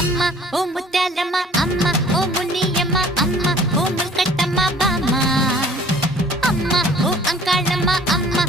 அம்மா ஓ முத்தாலம்மா அம்மா ஓ முனியம்மா அம்மா ஓ முல்கட்டம்மா பாமா அம்மா ஓ அங்காளம்மா அம்மா